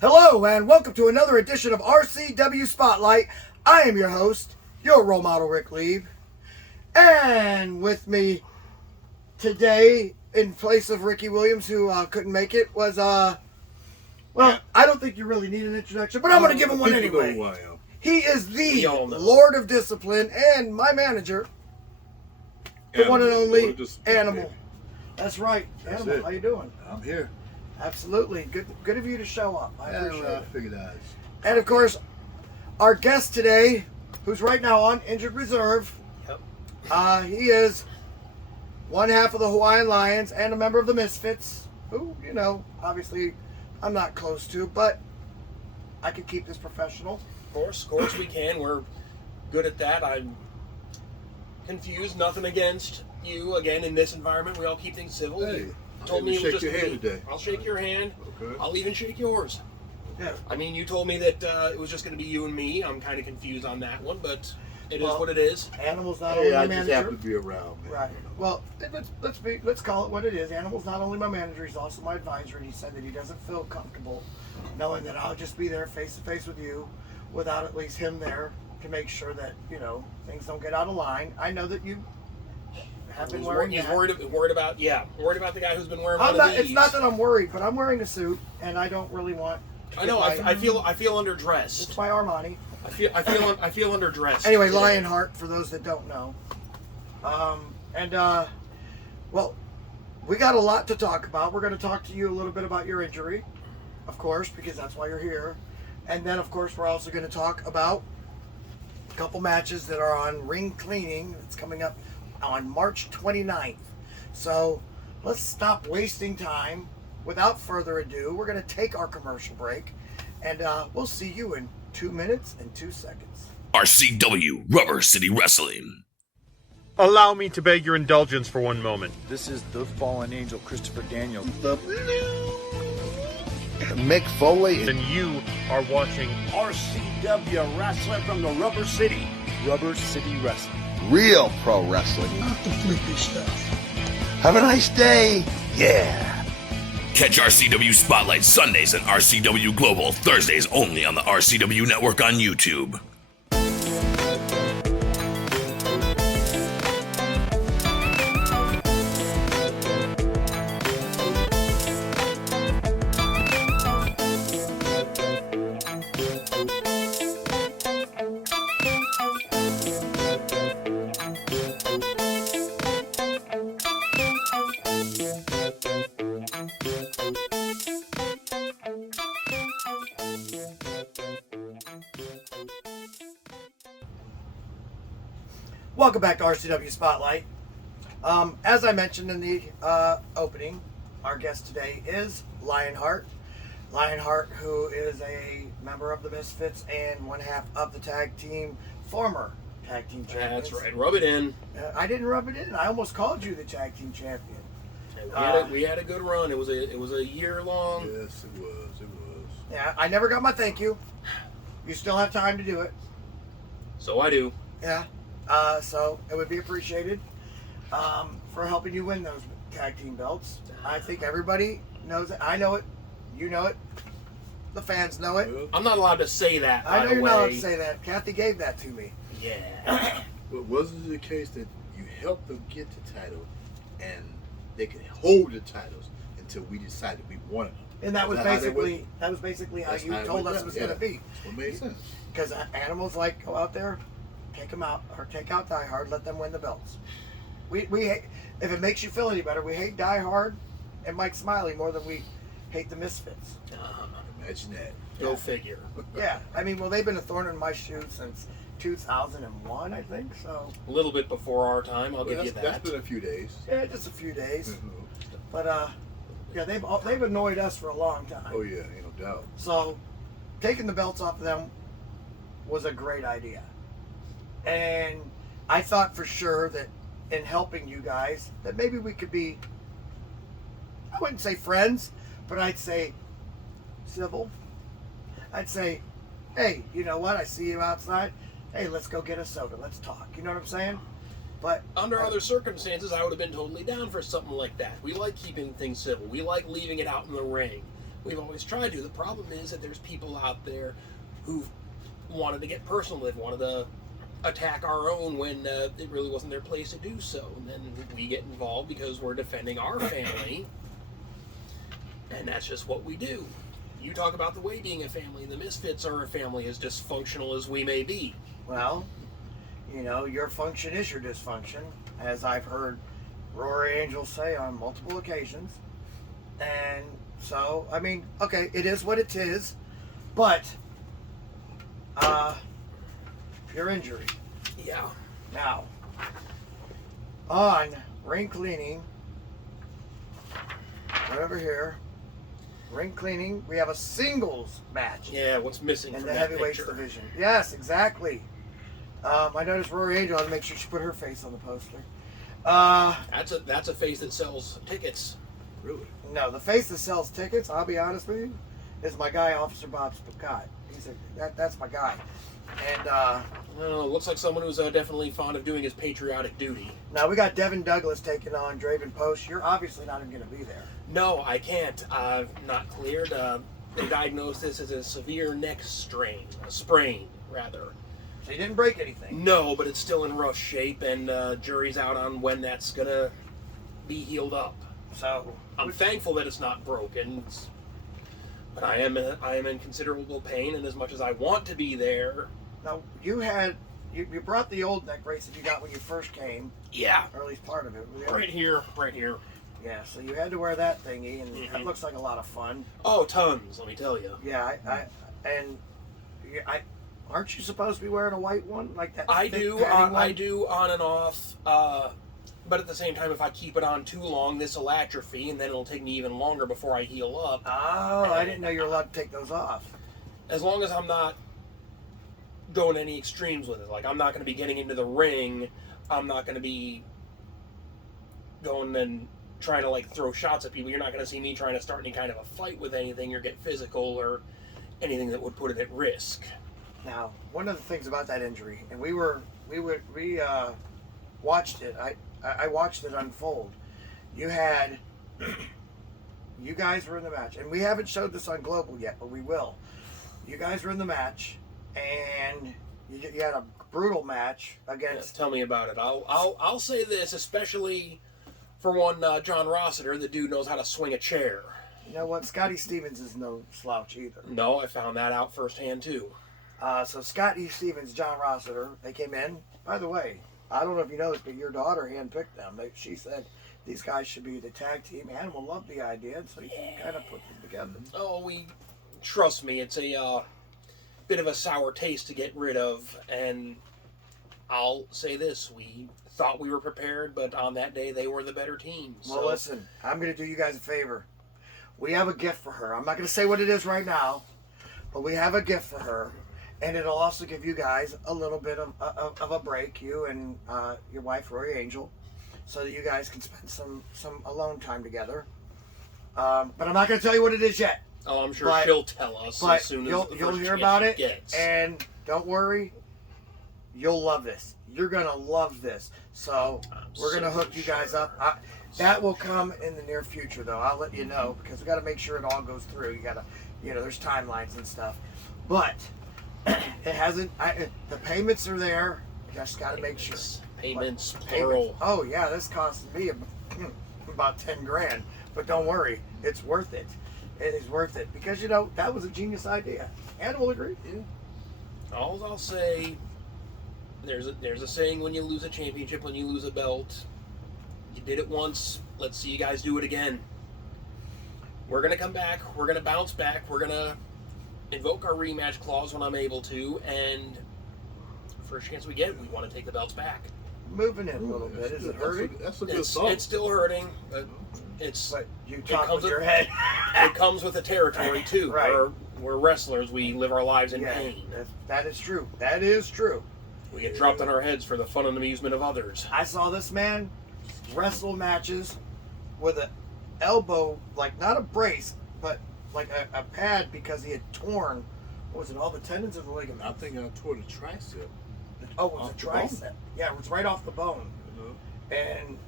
Hello and welcome to another edition of RCW Spotlight. I am your host, your role model, Rick Lieb. And with me today, in place of Ricky Williams, who couldn't make it, was, well, I don't think you really need an introduction, but I'm going to give him one anyway. He is the Lord of Discipline and my manager, the one and only Animal. That's right. That's Animal, it. how you doing? I'm here. Absolutely. Good of you to show up. I appreciate it. I figured that. And of course, our guest today, who's right now on injured reserve, he is one half of the Hawaiian Lions and a member of the Misfits, who, you know, obviously I'm not close to, but I can keep this professional. Of course we can. We're good at that. I'm confused. Nothing against you. Again, in this environment, we all keep things civil. Hey, You told me it was shake just your hand me. today. I'll shake your hand. Okay. I'll even shake yours. Yeah. I mean, you told me that it was just going to be you and me. I'm kind of confused on that one, but it is Well, what it is. Animal's not only Hey, my I just manager. happen to be around, man. Right. Well, let's call it what it is. Animal's not only my manager, he's also my advisor, and he said that he doesn't feel comfortable knowing that I'll just be there face to face with you without at least him there to make sure that, you know, things don't get out of line. I know that you have been wearing He's that. worried about the guy who's been wearing I'm one not, of these. it's not that I'm worried, but I'm wearing a suit, and I don't really want to I know. get my- I feel underdressed. It's my Armani. I feel underdressed. Anyway, today. Lionhart, for those that don't know. Well, we got a lot to talk about. We're going to talk to you a little bit about your injury, of course, because that's why you're here. And then, of course, we're also going to talk about a couple matches that are on ring cleaning. It's coming up on March 29th. So let's stop wasting time. Without further ado, we're going to take our commercial break, and we'll see you in 2 minutes and 2 seconds. RCW Rubber City Wrestling. Allow me to beg your indulgence for one moment. This is the fallen angel, Christopher Daniels. Mick Foley. And you are watching RCW Wrestling from the Rubber City. Rubber City Wrestling. Real pro wrestling. Not the flippy stuff. Have a nice day. Yeah. Catch RCW Spotlight Sundays and RCW Global Thursdays only on the RCW Network on YouTube. Welcome back to RCW Spotlight. As I mentioned in the opening, our guest today is Lionhart. Lionhart, who is a member of the Misfits and one half of the former tag team champions. That's right. Rub it in. I didn't rub it in. I almost called you the tag team champion. We had a good run. It was a year long. Yes, it was. Yeah, I never got my thank you. You still have time to do it. So I do. Yeah. So it would be appreciated for helping you win those tag team belts. I think everybody knows it. I know it. You know it. The fans know it. I'm not allowed to say that. I know by the you're not allowed to way. say that. Kathy gave that to me. Yeah. But wasn't it the case that you helped them get the title and they could hold the titles until we decided we wanted them? And that was Is that how they basically how That's you how it went told us down. it was Yeah. going to be. That's what made sense. Because animals like go out there, take them out, or take out Die Hard, let them win the belts. We hate, if it makes you feel any better, we hate Die Hard and Mike Smiley more than we hate the Misfits. Imagine that. Go figure. Yeah, I mean, well, they've been a thorn in my shoe since 2001, I think. So A little bit before our time, I'll Well, give you that's that. been a few days. yeah, just a few days. Mhm. But yeah, they've annoyed us for a long time. Oh yeah, ain't no doubt. So taking the belts off of them was a great idea, and I thought for sure that in helping you guys that maybe we could be, I wouldn't say friends, but I'd say civil. I'd say, hey, you know what? I see you outside. Hey, let's go get a soda. Let's talk. You know what I'm saying? But Under other circumstances, I would have been totally down for something like that. We like keeping things civil. We like leaving it out in the ring. We've always tried to. The problem is that there's people out there who've wanted to get personal. They've wanted to attack our own when it really wasn't their place to do so. And then we get involved because we're defending our family. And that's just what we do. You talk about the way being a family. The Misfits are a family as dysfunctional as we may be. well, you know, your function is your dysfunction, as I've heard Rory Angel say on multiple occasions. And so, I mean, okay, it is what it is, but your injury. Yeah. Now, on ring cleaning, right over here, ring cleaning, we have a singles match Yeah, what's missing in from the that heavyweights picture? division. Yes, exactly. I noticed Rory Angel had to make sure she put her face on the poster. That's a face that sells tickets. Really? No, the face that sells tickets, I'll be honest with you, is my guy, Officer Bob Spicott. That's my guy. And Looks like someone who's definitely fond of doing his patriotic duty. now we got Devin Douglas taking on Draven Post. You're obviously not even going to be there. No, I can't. I've not cleared. They diagnosed this as a severe neck sprain, rather. So you didn't break anything. No, but it's still in rough shape, and jury's out on when that's gonna be healed up. So I'm thankful that it's not broken, but I am in considerable pain, and as much as I want to be there, now you brought the old neck brace that you got when you first came, yeah, or at least part of it. right here. Yeah, so you had to wear that thingy, and that Mhm. looks like a lot of fun. Oh, tons. Let me tell you. Yeah, aren't you supposed to be wearing a white one like that? I thick do. padding I one? do on and off. But at the same time, if I keep it on too long, this will atrophy, and then it'll take me even longer before I heal up. Oh, I didn't know you were allowed to take those off. As long as I'm not going any extremes with it. Like, I'm not going to be getting into the ring. I'm not going to be going and trying to, like, throw shots at people. You're not going to see me trying to start any kind of a fight with anything or get physical or anything that would put it at risk. Now, one of the things about that injury, and we watched it. I watched it unfold. You guys were in the match, and we haven't showed this on Global yet, but we will. You guys were in the match, and you had a brutal match against. Tell me about it. I'll say this, especially for one John Rossiter. The dude knows how to swing a chair. You know what? Scotty Stevens is no slouch either. No, I found that out firsthand too. So Scotty Stevens, John Rossiter, they came in. By the way, I don't know if you know this, but your daughter handpicked them. She said these guys should be the tag team. Animal loved the idea, and so you kind of put them together. Oh, trust me, it's a bit of a sour taste to get rid of, and I'll say this: we thought we were prepared, but on that day they were the better team. Well, listen, I'm going to do you guys a favor. We have a gift for her. I'm not going to say what it is right now, but we have a gift for her. And it'll also give you guys a little bit of a break, you and your wife, Rory Angel, so that you guys can spend some alone time together. But I'm not going to tell you what it is yet. Oh, I'm sure she'll tell us But as soon as you'll the hear first about chance it, she gets. and don't worry, you'll love this. You're going to love this. So we're going to hook you guys up. That will come in the near future, though. I'll let you know, because we got to make sure it all goes through. You got to, there's timelines and stuff. But it hasn't. The payments are there. You just got to make sure. Payments, plural. Oh yeah, this cost me about $10,000. But don't worry, it's worth it. It is worth it because that was a genius idea. Animal agreed. Yeah. All I'll say, there's a saying: when you lose a championship, when you lose a belt, you did it once. Let's see you guys do it again. We're gonna come back. We're gonna bounce back. We're gonna invoke our rematch clause when I'm able to, and first chance we get, we want to take the belts back. Moving in a little bit. Is it hurting? That's a good It's, song. it's still hurting, but it's But you it talk comes with your head. it comes with the territory too. Right. We're wrestlers. We live our lives in Yeah, pain. that is true. That is true. We get dropped on our heads for the fun and amusement of others. I saw this man wrestle matches with an elbow, like not a brace, but like a pad because he had torn, what was it, all the tendons of the ligament? I think I tore the tricep. Oh, it was off a the bone. tricep. Yeah, it was right off the bone. You know? And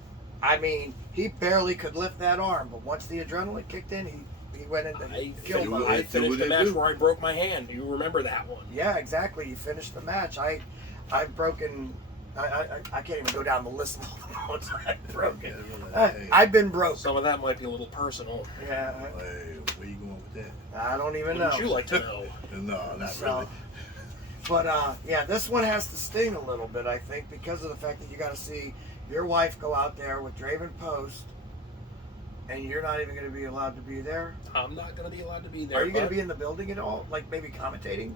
I mean, he barely could lift that arm, but once the adrenaline kicked in, he went into kill mode. I finished the they match do. where I broke my hand. You remember that one? Yeah, exactly. You finished the match. I've broken. I can't even go down the list of all the bones I've broken. I've been broke. Some of that might be a little personal. Yeah, Hey, where you going with that? I don't even know. Wouldn't you like to know? No, not So, really. But yeah, this one has to sting a little bit, I think, because of the fact that you got to see your wife go out there with Draven Post, and you're not even going to be allowed to be there. I'm not going to be allowed to be there. Are you going to but, be in the building at all? Like maybe commentating?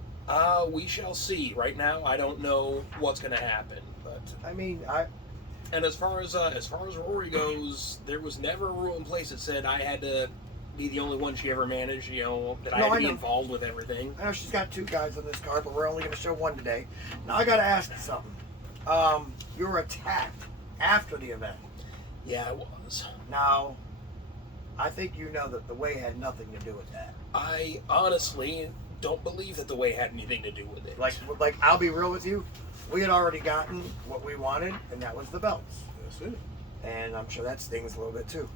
We shall see. Right now, I don't know what's going to happen. But I mean, and as far as Rory goes, there was never a rule in place that said I had to be the only one she ever managed. You know, that I No, had to I be know. involved with everything. I know she's got 2 guys on this card, but we're only going to show 1 today. Now I got to ask you something. You were attacked after the event. Yeah, I was. Now, I think you know that the way had nothing to do with that. I honestly don't believe that the way had anything to do with it. Like I'll be real with you. We had already gotten what we wanted, and that was the belts. That's it. And I'm sure that stings a little bit too.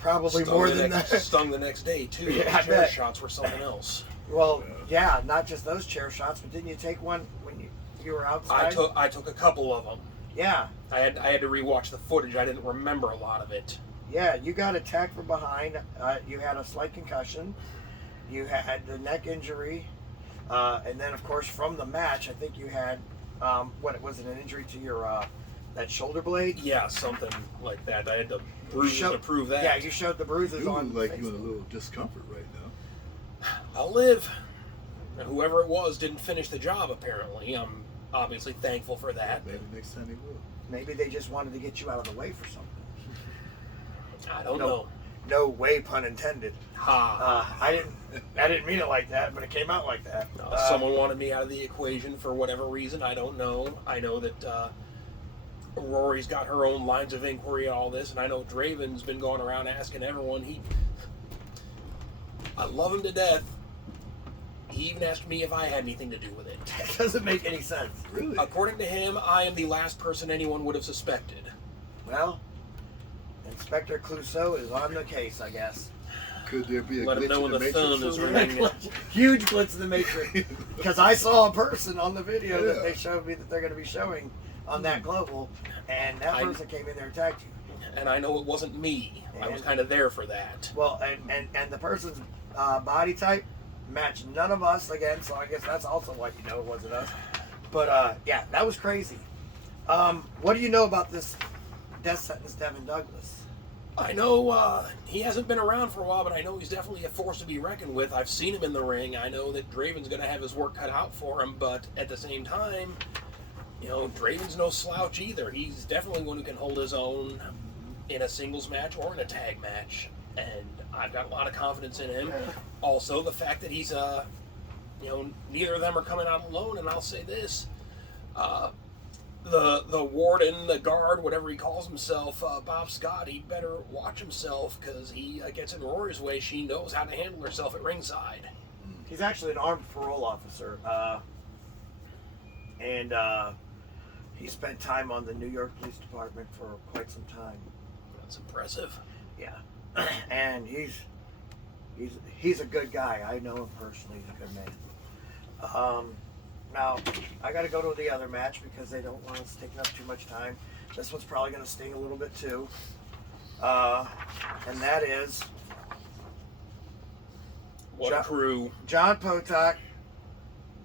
Probably Stung more the than next, that. Stung the next day too. Yeah, The I chair bet. shots were something else. Well, yeah, not just those chair shots, but didn't you take one when you were outside? I took a couple of them. Yeah, I had to rewatch the footage. I didn't remember a lot of it. yeah. You got attacked from behind. You had a slight concussion. You had the neck injury, and then of course from the match, I think you had what was it, an injury to your that shoulder blade? Yeah, something like that. I had the bruises to prove that. Yeah, you showed the bruises You on. look like you're in a Facebook. little discomfort right now. I'll live. And whoever it was didn't finish the job. Apparently, I'm obviously thankful for that. Maybe next time they will. Maybe they just wanted to get you out of the way for something. I don't know. No way, pun intended. Ha. I didn't mean it like that, but it came out like that. Someone wanted me out of the equation for whatever reason. I don't know. I know that Rory's got her own lines of inquiry and all this, and I know Draven's been going around asking everyone. I love him to death. He even asked me if I had anything to do with it. That doesn't make any sense. Really? According to him, I am the last person anyone would have suspected. Well, Inspector Clouseau is on the case, I guess. Could there be a Let him glitch know in when the the matrix? thumb is somewhere? ringing. Huge glitch in the Matrix. Because I saw a person on the video that Yeah. they showed me that they're going to be showing on that global, and that person came in there and attacked you. And I know it wasn't me. I was kind of there for that. Well, and the person's body type matched none of us again, so I guess that's also why you know it wasn't us. But yeah, that was crazy. What do you know about this death sentence, Devin Douglas? I know he hasn't been around for a while, but I know he's definitely a force to be reckoned with. I've seen him in the ring. I know that Draven's going to have his work cut out for him, but at the same time, you know, Draven's no slouch either. He's definitely one who can hold his own in a singles match or in a tag match, and I've got a lot of confidence in him. Also, the fact that he's, you know, neither of them are coming out alone, and I'll say this, the warden, the guard, whatever he calls himself, Bob Scott, he better watch himself, because he gets in Rory's way. She knows how to handle herself at ringside. He's actually an armed parole officer, and he spent time on the New York Police Department for quite some time. That's impressive. Yeah, and he's a good guy. I know him personally. He's a good man. Now I got to go to the other match because they don't want us taking up too much time. This one's probably going to sting a little bit too, and that is What a crew. John Potok,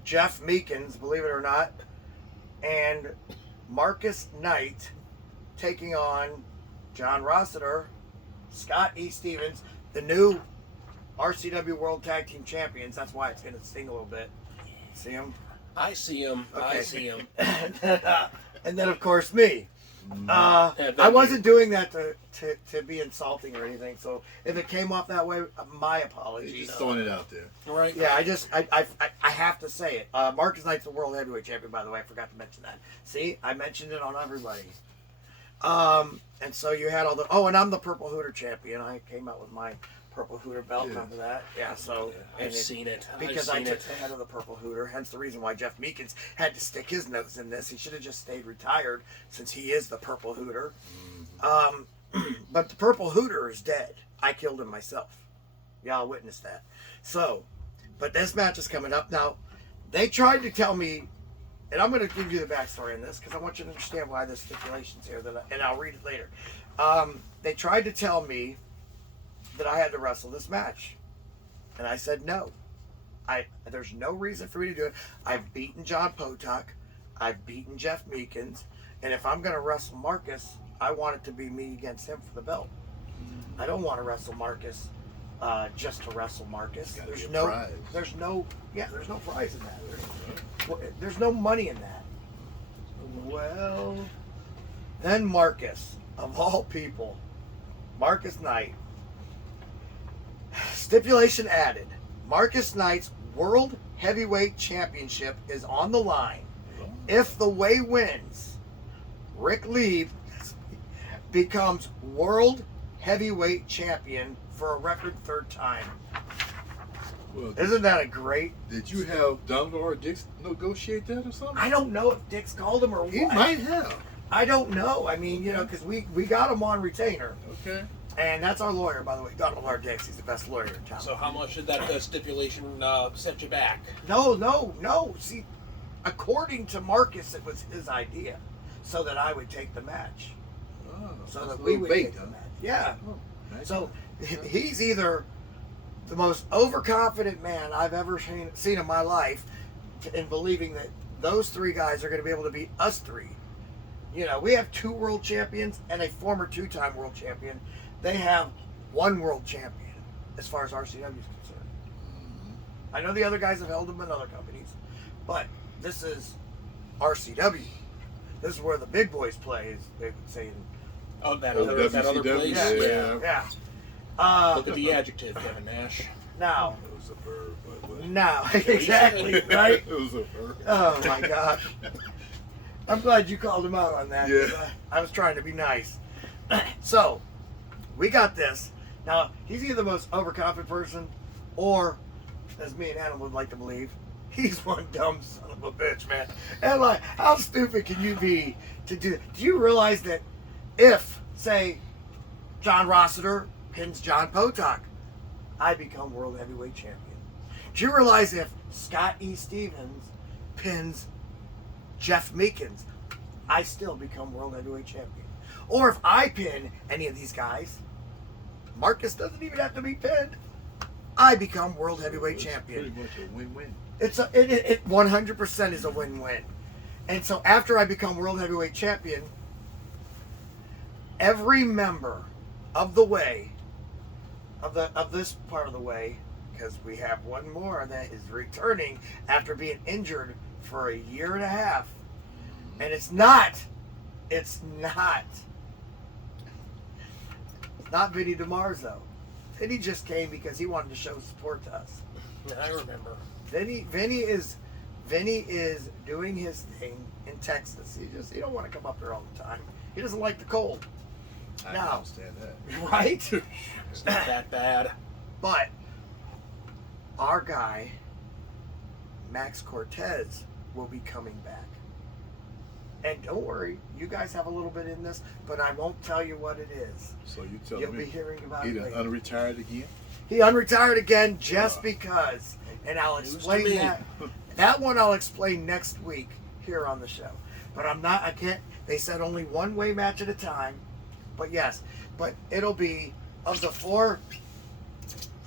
Jeff Meekins, believe it or not, and Marcus Knight taking on John Rossiter, Scott E. Stevens, the new RCW World Tag Team Champions. That's why it's going to sting a little bit. See him? I see him. Okay. I see him. And then, of course, me. I wasn't doing that to be insulting or anything. So if it came off that way, my apologies. He's just throwing it out there. Right. Yeah, I have to say it. Marcus Knight's the World Heavyweight Champion, by the way. I forgot to mention that. See, I mentioned it on everybody. And so you had all the... Oh, and I'm the Purple Hooter Champion. I came out with my Purple Hooter belt. Remember that? Yeah, so... I've seen it. Because I took the head of the Purple Hooter, hence the reason why Jeff Meekins had to stick his nose in this. He should have just stayed retired since he is the Purple Hooter. But the Purple Hooter is dead. I killed him myself. Y'all witnessed that. So, but this match is coming up. Now, they tried to tell me, and I'm going to give you the backstory on this because I want you to understand why this stipulation's here, and I'll read it later. They tried to tell me that I had to wrestle this match. And I said no. There's no reason for me to do it. I've beaten John Potok. I've beaten Jeff Meekins. And if I'm going to wrestle Marcus, I want it to be me against him for the belt. I don't want to wrestle Marcus just to wrestle Marcus. There's no prize in that. There's no money in that. Well, then Marcus, of all people, Marcus Knight, stipulation added. Marcus Knight's World Heavyweight Championship is on the line. If the way wins, Rick Lieb becomes World Heavyweight Champion for a record third time. Well, Isn't that a great... Did you have Donovan or Dix negotiate that or something? I don't know if Dix called him or what. He might have. I don't know. I mean, because we got him on retainer. Okay. And that's our lawyer, by the way. Donovan R. Dix. He's the best lawyer in town. So how much did that stipulation set you back? No. See, according to Marcus, it was his idea. So that I would take the match. Oh, So that's that a we little would bait, take the huh? match. Yeah. Oh, nice. So he's either the most overconfident man I've ever seen in my life in believing that those three guys are going to be able to beat us three. We have 2 world champions and a former 2-time world champion. They have 1 world champion as far as RCW is concerned. I know the other guys have held them in other companies, but this is RCW. This is where the big boys play, as they would say. Oh, that other place? Yeah. Yeah. Look at the adjective, Kevin Nash. Now, It was a verb, but now, exactly, right? It was a verb. Oh my gosh. I'm glad you called him out on that. Yeah. 'Cause I was trying to be nice. So, we got this. Now, he's either the most overconfident person, or, as me and Adam would like to believe, he's one dumb son of a bitch, man. And like, how stupid can you be to do you realize that if, say, John Rossiter pins John Potok, I become World Heavyweight Champion? Do you realize if Scott E. Stevens pins Jeff Meekins, I still become World Heavyweight Champion? Or if I pin any of these guys, Marcus doesn't even have to be pinned, I become World Heavyweight It's Champion. pretty much a win-win. It 100% is a win-win. And so after I become World Heavyweight Champion, every member of the way, of this part of the way, because we have one more that is returning after being injured for 1.5 years, and it's not Vinny DeMarzo. Vinny just came because he wanted to show support to us. I remember. Vinny is doing his thing in Texas. He don't want to come up here all the time. He doesn't like the cold. I Now, understand that. right? It's not that bad. But our guy, Max Cortez, will be coming back. And don't worry, you guys have a little bit in this, but I won't tell you what it is. So you tell You'll me be hearing about he it done later. unretired again? He unretired again just because. And I'll News to explain me. that. That one I'll explain next week here on the show. But I can't, they said only one-way match at a time. But yes, but it'll be, of the 4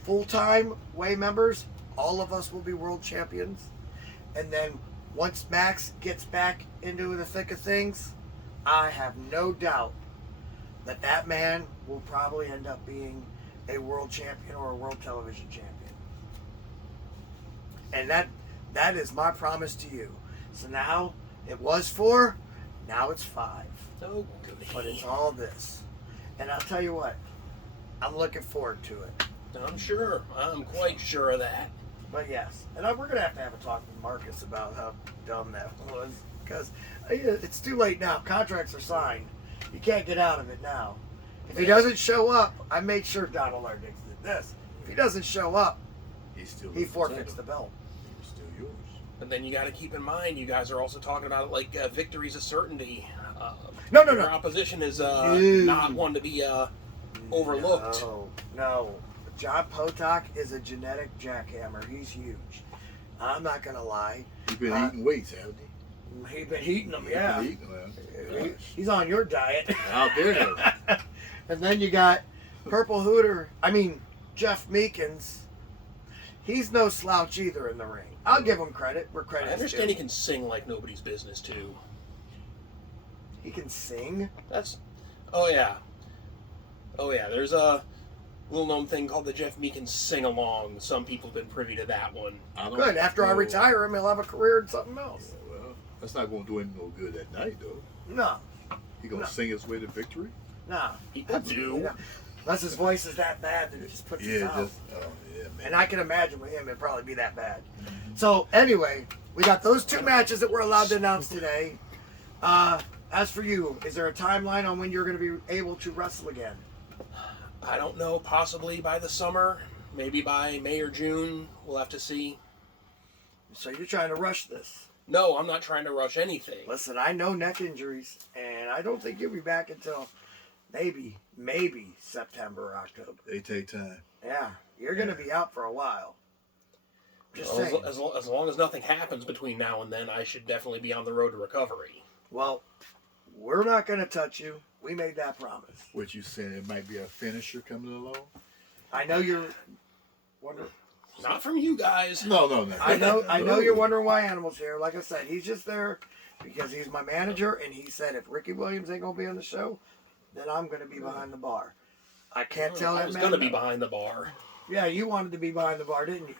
full-time way members, all of us will be world champions. And then once Max gets back into the thick of things, I have no doubt that man will probably end up being a world champion or a world television champion. And that is my promise to you. So now, it was 4, now it's 5. Oh, goody. But it's all this. And I'll tell you what, I'm looking forward to it. I'm sure. I'm quite sure of that. But yes, and we're going to have a talk with Marcus about how dumb that was. Because it's too late now. Contracts are signed. You can't get out of it now. If he doesn't show up, I made sure Donald Lardix did this. If he doesn't show up, he forfeits the belt. It's still yours. But then you got to keep in mind, you guys are also talking about it like victory's a certainty. No. Your opposition is not one to be overlooked. No. John Potok is a genetic jackhammer. He's huge. I'm not going to lie. He's been eating weights, hasn't he? He's been eating them, yeah. He's been eating them. He's on your diet. Out there. And then you got Jeff Meekins. He's no slouch either in the ring. I'll give him credit where credit is due. I understand he can sing like nobody's business too. He can sing? Oh yeah. There's a little known thing called the Jeff Meekins sing along. Some people have been privy to that one. Good. After I retire him, he'll have a career in something else. Yeah, well, that's not going to do him no good at night, though. No. He going to sing his way to victory? No. People do. Unless his voice is that bad that it just puts us out. Man. And I can imagine with him, it'd probably be that bad. So, anyway, we got those 2 matches that we're allowed to announce today. As for you, is there a timeline on when you're going to be able to wrestle again? I don't know. Possibly by the summer. Maybe by May or June. We'll have to see. So you're trying to rush this? No, I'm not trying to rush anything. Listen, I know neck injuries, and I don't think you'll be back until maybe September or October. They take time. Yeah, you're going to be out for a while. Just Well, saying. as long as nothing happens between now and then, I should definitely be on the road to recovery. Well, we're not going to touch you. We made that promise. What you saying? It might be a finisher coming along. I know you're wondering. Not from you guys. No. I know you're wondering why Animal's here. Like I said, he's just there because he's my manager, and he said if Ricky Williams ain't gonna be on the show, then I'm gonna be behind the bar. I can't tell that I was man. gonna be behind the bar. Yeah, you wanted to be behind the bar, didn't you?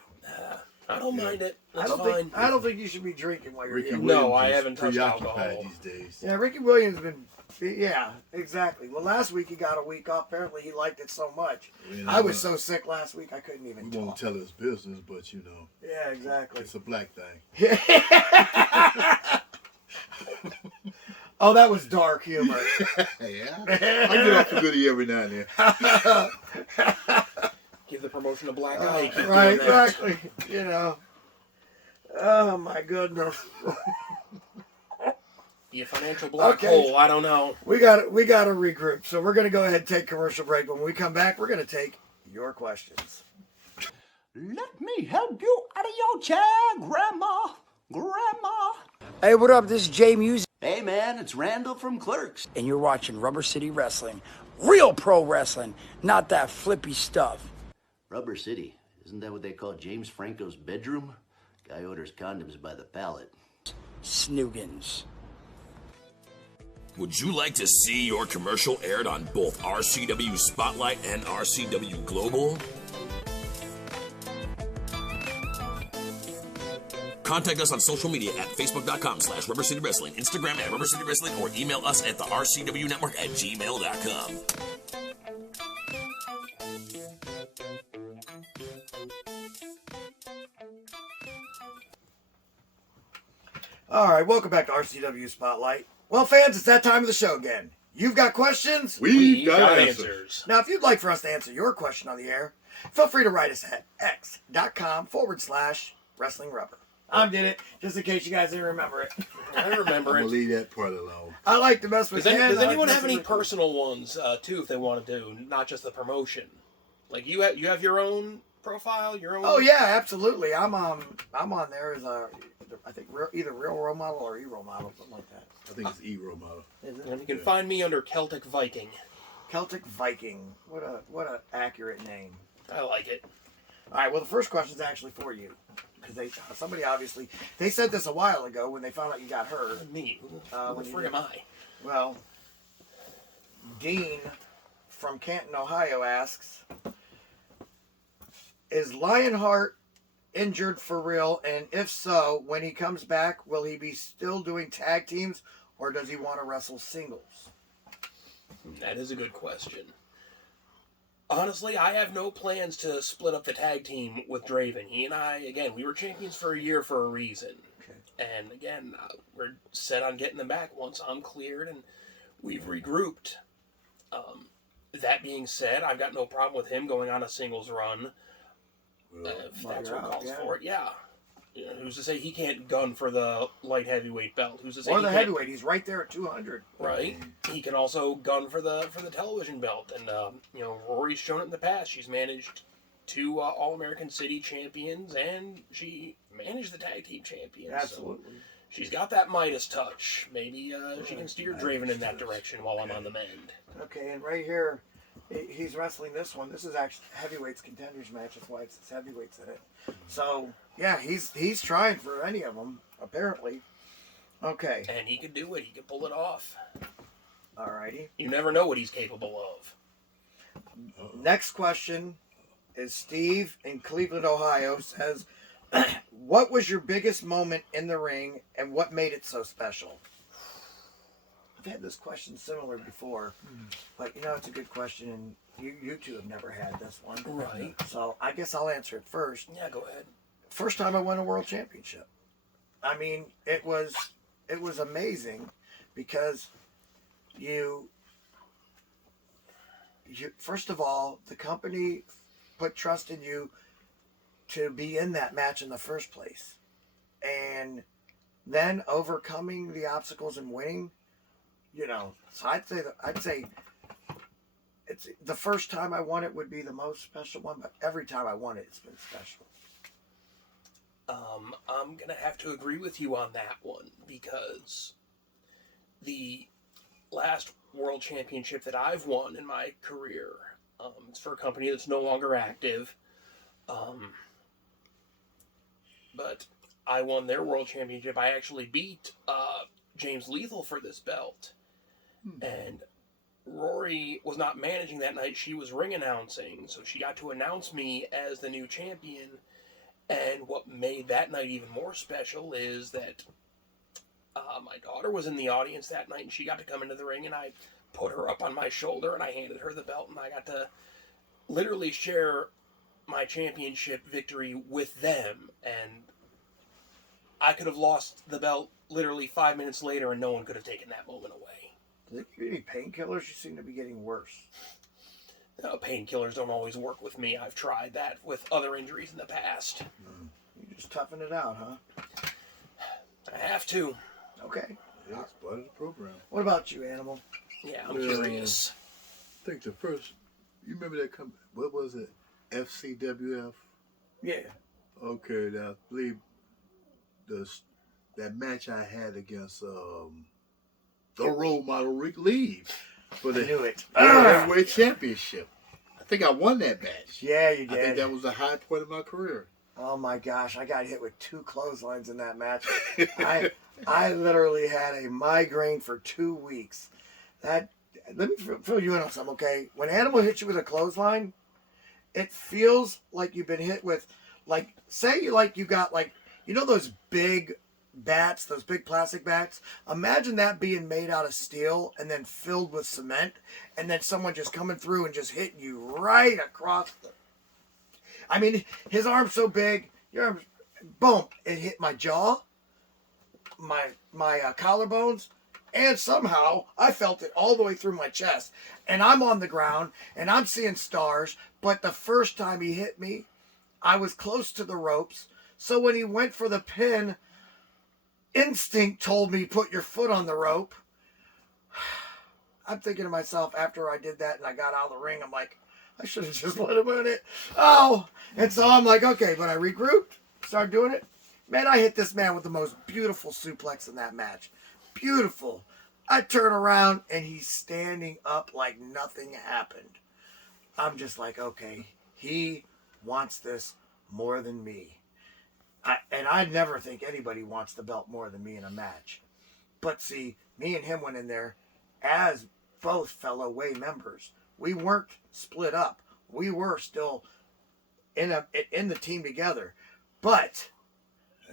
I don't mind it. That's I don't think you should be drinking while you're Ricky here. Williams No, I is haven't touched preoccupied alcohol. these days. Yeah, Ricky Williams been. Yeah, exactly. Well, last week he got a week off. Apparently, he liked it so much. I was so sick last week I couldn't even We won't tell his business, but you know. Yeah, exactly. It's a black thing. Oh, that was dark humor. Yeah. I get off a goodie every now and then. Give the promotion a black eye. Keep Right, doing that. exactly. You know. Oh my goodness. Be a financial black hole. I don't know. We got to regroup. So we're gonna go ahead and take commercial break. When we come back, we're gonna take your questions. Let me help you out of your chair, Grandma. Hey, what up? This is Jay Music. Hey, man, it's Randall from Clerks. And you're watching Rubber City Wrestling. Real pro wrestling, not that flippy stuff. Rubber City. Isn't that what they call James Franco's bedroom? Guy orders condoms by the pallet. Snoogans. Would you like to see your commercial aired on both RCW Spotlight and RCW Global? Contact us on social media at facebook.com/Rubber City Wrestling, Instagram at Rubber City Wrestling, or email us at the RCW Network at gmail.com. All right, welcome back to RCW Spotlight. Well, fans, it's that time of the show again. You've got questions? We've got answers. Now, if you'd like for us to answer your question on the air, feel free to write us at x.com/WrestlingRubber. I did it, just in case you guys didn't remember it. I remember I'm it. going to leave that part alone. I like to mess with Does anyone have any personal ones, too, if they want to do, not just the promotion? Like, you have your own profile, your own... Oh, yeah, absolutely. I'm on there as I think either real role model or e-role model, something like that. I think it's RoleModel. And you can find me under Celtic Viking. Celtic Viking. What a accurate name. I like it. All right, well, the first question is actually for you. Because somebody obviously, they said this a while ago when they found out you got hurt. Me? Who the frig am I? Well, Dean from Canton, Ohio asks, is Lionhart injured for real? And if so, when he comes back, will he be still doing tag teams, or does he want to wrestle singles? That is a good question. Honestly, I have no plans to split up the tag team with Draven. He and I, again, we were champions for a year for a reason. Okay. And again, we're set on getting them back once I'm cleared and we've regrouped. That being said, I've got no problem with him going on a singles run. If that's what calls for it, yeah. You know, who's to say he can't gun for the light heavyweight belt? Who's to say or the heavyweight? He's right there at 200. Right. He can also gun for the television belt, and you know, Rory's shown it in the past. She's managed 2 All-American City champions, and she managed the tag team champions. Absolutely. So she's got that Midas touch. Maybe she can steer Draven in that direction while I'm on the mend. Okay, and right here, he's wrestling this one. This is actually heavyweights contenders match. That's why it's heavyweights in it. So yeah, he's trying for any of them apparently. Okay. And he could do it. He could pull it off. Alrighty. You never know what he's capable of. Next question is Steve in Cleveland, Ohio says, what was your biggest moment in the ring and what made it so special? I've had this question similar before, but you know, it's a good question, and you two have never had this one. Right. So I guess I'll answer it first. Yeah, go ahead. First time I won a world championship. I mean, it was amazing because you first of all, the company put trust in you to be in that match in the first place. And then overcoming the obstacles and winning, you know, so I'd say it's the first time I won it would be the most special one, but every time I won it, it's been special. I'm gonna have to agree with you on that one because the last world championship that I've won in my career, it's for a company that's no longer active, but I won their world championship. I actually beat James Lethal for this belt, and Rory was not managing that night. She was ring announcing, so she got to announce me as the new champion. And what made that night even more special is that my daughter was in the audience that night, and she got to come into the ring, and I put her up on my shoulder, and I handed her the belt, and I got to literally share my championship victory with them. And I could have lost the belt literally 5 minutes later, and no one could have taken that moment away. Does it give you any painkillers? You seem to be getting worse. No, painkillers don't always work with me. I've tried that with other injuries in the past. You just toughen it out, huh? I have to. Okay. Yeah, it's part of the program. What about you, Animal? Yeah, I'm curious. I think the first, you remember that what was it? FCWF? Yeah. Okay, now I believe that match I had against the RoleModel Rick Lieb for the heavyweight championship. I think I won that match. Yeah, you did. I think that was the high point of my career. Oh my gosh, I got hit with 2 clotheslines in that match. I literally had a migraine for 2 weeks. Let me fill you in on something, okay? When Animal hits you with a clothesline, it feels like you've been hit with, like, say you got, like, you know those big bats, those big plastic bats? Imagine that being made out of steel and then filled with cement, and then someone just coming through and just hitting you right across the... I mean, his arm's so big, your arm, boom, it hit my jaw, my collarbones, and somehow I felt it all the way through my chest. And I'm on the ground, and I'm seeing stars, but the first time he hit me, I was close to the ropes, so when he went for the pin, instinct told me, put your foot on the rope. I'm thinking to myself, after I did that and I got out of the ring, I'm like, I should have just let him in it. Oh! And so I'm like, okay, but I regrouped, started doing it. Man, I hit this man with the most beautiful suplex in that match. Beautiful. I turn around and he's standing up like nothing happened. I'm just like, okay, he wants this more than me. I never think anybody wants the belt more than me in a match. But see, me and him went in there as both fellow Way members. We weren't split up. We were still in the team together. But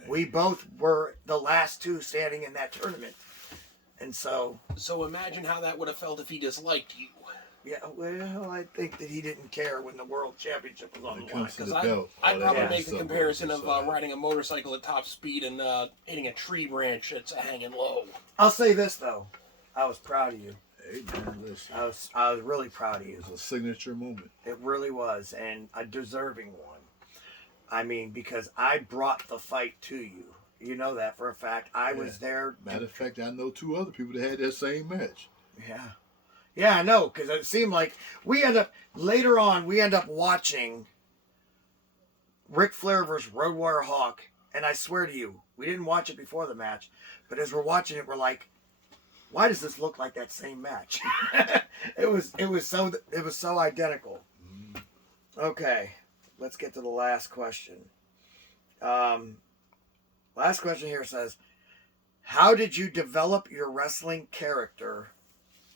we both were the last two standing in that tournament. And so imagine how that would have felt if he disliked you. Yeah, well, I think that he didn't care when the world championship was on the line. Because I'd probably make the comparison of riding a motorcycle at top speed and hitting a tree branch that's hanging low. I'll say this though, I was proud of you. Hey man, listen. I was really proud of you. It was a signature moment. It really was, and a deserving one. I mean, because I brought the fight to you. You know that for a fact. I was there. Matter of fact, I know 2 other people that had that same match. Yeah. Yeah, I know, because it seemed like later on, we end up watching Ric Flair versus Road Warrior Hawk, and I swear to you, we didn't watch it before the match, but as we're watching it, we're like, why does this look like that same match? It was so identical. Okay, let's get to the last question. Last question here says, how did you develop your wrestling character,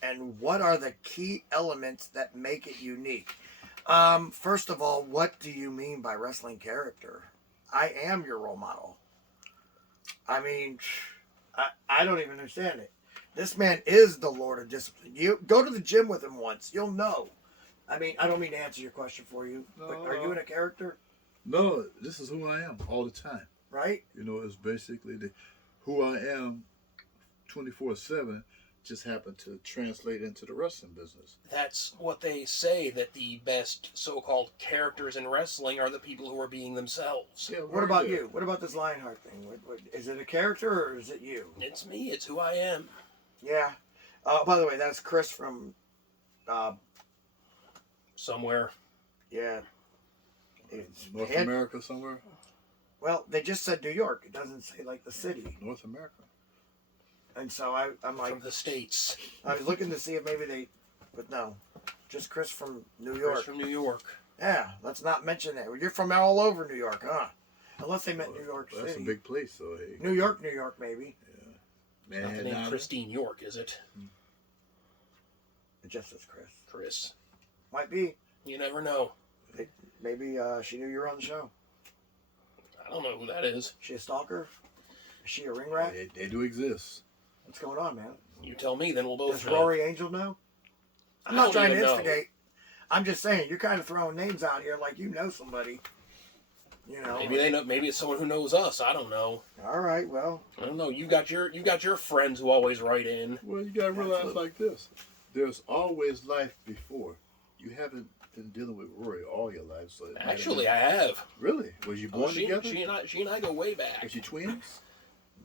and what are the key elements that make it unique? First of all, what do you mean by wrestling character? I am your role model. I mean, I don't even understand it. This man is the Lord of Discipline. You go to the gym with him once, you'll know. I mean, I don't mean to answer your question for you, but are you in a character? No, this is who I am all the time. Right? You know, it's basically who I am 24/7 just happened to translate into the wrestling business. That's what they say, that the best so-called characters in wrestling are the people who are being themselves. Yeah, what about you? What about this Lionhart thing? Is it a character or is it you? It's me. It's who I am. Yeah. By the way, that's Chris from... somewhere. Yeah. North America somewhere? Well, they just said New York. It doesn't say, like, the city. North America. And so I'm like... From the States. I was looking to see if maybe they... But no. Just Chris from New York. Chris from New York. Yeah, let's not mention that. You're from all over New York, huh? Unless they meant New York City. That's a big place, so hey. New York, maybe. Yeah. Not the name Christine York, is it? It just says Chris. Chris. Might be. You never know. Maybe she knew you were on the show. I don't know who that is. She a stalker? Is she a ring rat? They do exist. What's going on, man? You tell me, then we'll both Does know. Rory Angel know? I'm not trying to instigate. I'm just saying, you're kind of throwing names out here like you know somebody. You know. Maybe they know. Maybe it's someone who knows us. I don't know. All right, well. I don't know. You got your friends who always write in. Well, you got to realize like this: there's always life before. You haven't been dealing with Rory all your life, so actually, I have. Really? Was you born together? She and I go way back. Was you twins?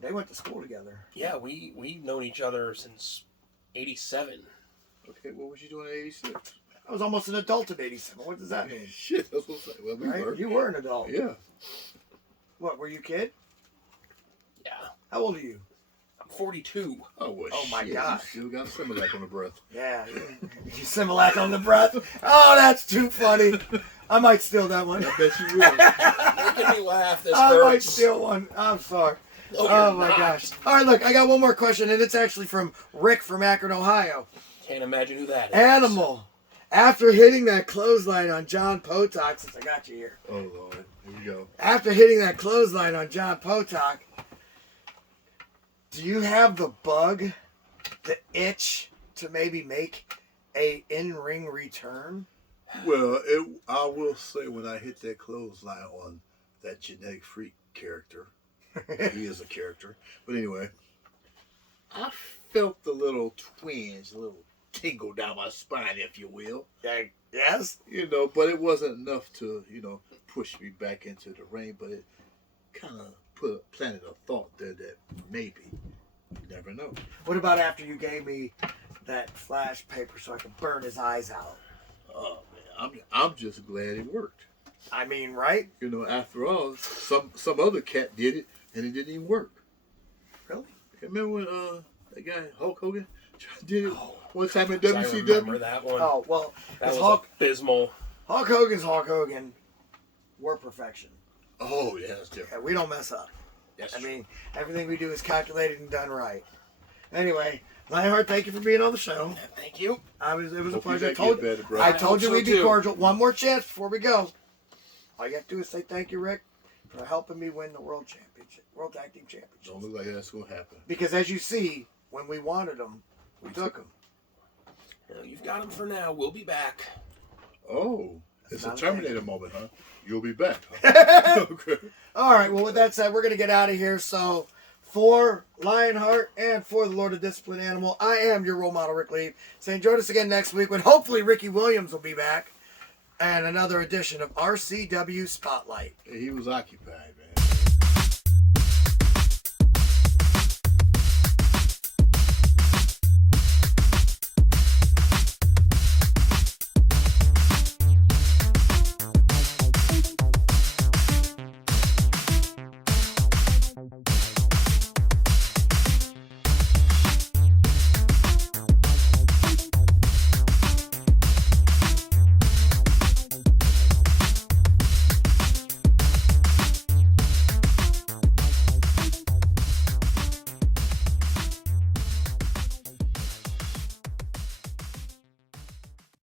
They went to school together. Yeah, we've known each other since '87. Okay, what was you doing in '86? I was almost an adult in '87. What does that mean? Shit, that's what I'm saying. Well, we right? were. You were an adult. Yeah. What, were you a kid? Yeah. How old are you? I'm 42. Oh, well, oh my shit. gosh. You still got Similac on the breath. Yeah. You Similac on the breath? Oh, that's too funny. I might steal that one. I bet you will. Making me laugh. This I hurts. might steal one. I'm sorry. Oh my gosh. All right, look, I got one more question, and it's actually from Rick from Akron, Ohio. Can't imagine who that is. Animal. After hitting that clothesline on John Potok, since I got you here. Oh, Lord. Here we go. After hitting that clothesline on John Potok, do you have the bug, the itch to maybe make a in-ring return? Well, I will say when I hit that clothesline on that genetic freak character, he is a character. But anyway, I felt the little twinge, a little tingle down my spine, if you will. Yes? You know, but it wasn't enough to, push me back into the ring, but it kind of planted a thought there that maybe, you never know. What about after you gave me that flash paper so I could burn his eyes out? Oh, man, I'm just glad it worked. I mean, right? After all, some other cat did it, and it didn't even work. Really? Remember when that guy, Hulk Hogan, did it one time in I WCW? remember that one. Oh, well, that was abysmal. Hulk Hogan's Hulk Hogan. We're perfection. Oh, yeah, that's different. Yeah, we don't mess up. That's I true. mean, everything we do is calculated and done right. Anyway, Lionhart, thank you for being on the show. Thank you. It was a Hope pleasure. you get better, bro. I told you so we'd be too. cordial. One more chance before we go. All you have to do is say thank you, Rick, for helping me win the World Tag Team Championship. Don't look like that's going to happen. Because as you see, when we wanted them, we took them. Well, you've got them for now. We'll be back. Oh, it's a Terminator moment, huh? You'll be back. Huh? Okay. All right, well, with that said, we're going to get out of here. So, for Lionhart and for the Lord of Discipline Animal, I am your role model, Rick Lieb. Saying join us again next week when hopefully Ricky Williams will be back and another edition of RCW Spotlight. He was occupied,